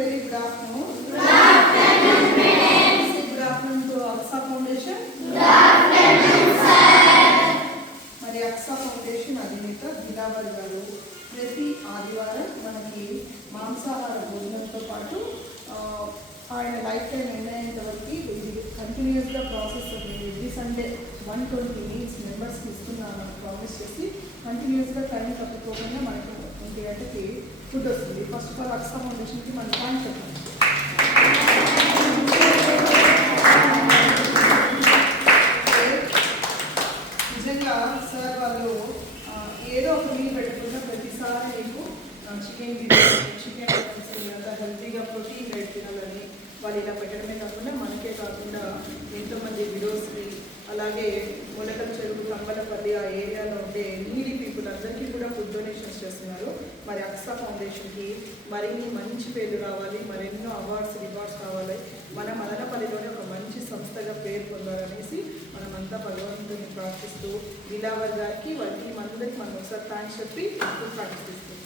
very good afternoon. Good afternoon, friends. Good afternoon to Aksa Foundation. Good afternoon, sir. మరి Aqsa foundation అధినేత దిలావర్ గారు ప్రతి ఆదివారం మనకి మాంసాహార భోజనంతో పాటు ఆయన లైఫ్ టైం ఎండ్ అయ్యేంత వరకు ఇది కంటిన్యూస్గా ప్రాసెస్ ఎవ్రీ సండే 120 మీల్స్ మెంబర్స్కి ఇస్తున్నామని ప్రామిస్ చేసి కంటిన్యూస్గా టైం తప్పుకోకుండా మనకు ఇంటి గంటకి ఫుడ్ వస్తుంది. ఫస్ట్ ఆఫ్ ఆల్ అక్సా ఫౌండేషన్కి మన థ్యాంక్స్ చెప్పండి. నిజంగా సార్ వాళ్ళు ఏదో ఒక మీల్ పెట్టుకున్న ప్రతిసారి మీకు చికెన్ అంతా హెల్తీగా ప్రోటీన్ రైట్ తినాలని వాళ్ళు ఇలా పెట్టడమే కాకుండా మనకే కాకుండా ఎంతోమంది విడోస్కి అలాగే మొలకల చెరువు కంబలపల్లి ఆ ఏరియాలో ఉండే నీడీ పీపుల్ అందరికీ కూడా ఫుడ్ డొనేషన్స్ చేస్తున్నారు. మరి అక్సా ఫౌండేషన్కి మరిన్ని మంచి పేర్లు రావాలి, మరెన్నో అవార్డ్స్ రివార్డ్స్ కావాలి, మన మదనపల్లిలోనే ఒక మంచి సంస్థగా పేరు పొందాలనేసి మనమంతా భగవంతుని ప్రార్థిస్తూ దిలావర్ గారికి వాళ్ళ టీం అందరికీ మనం ఒకసారి థ్యాంక్స్ చెప్పి ప్రార్థిస్తున్నాం.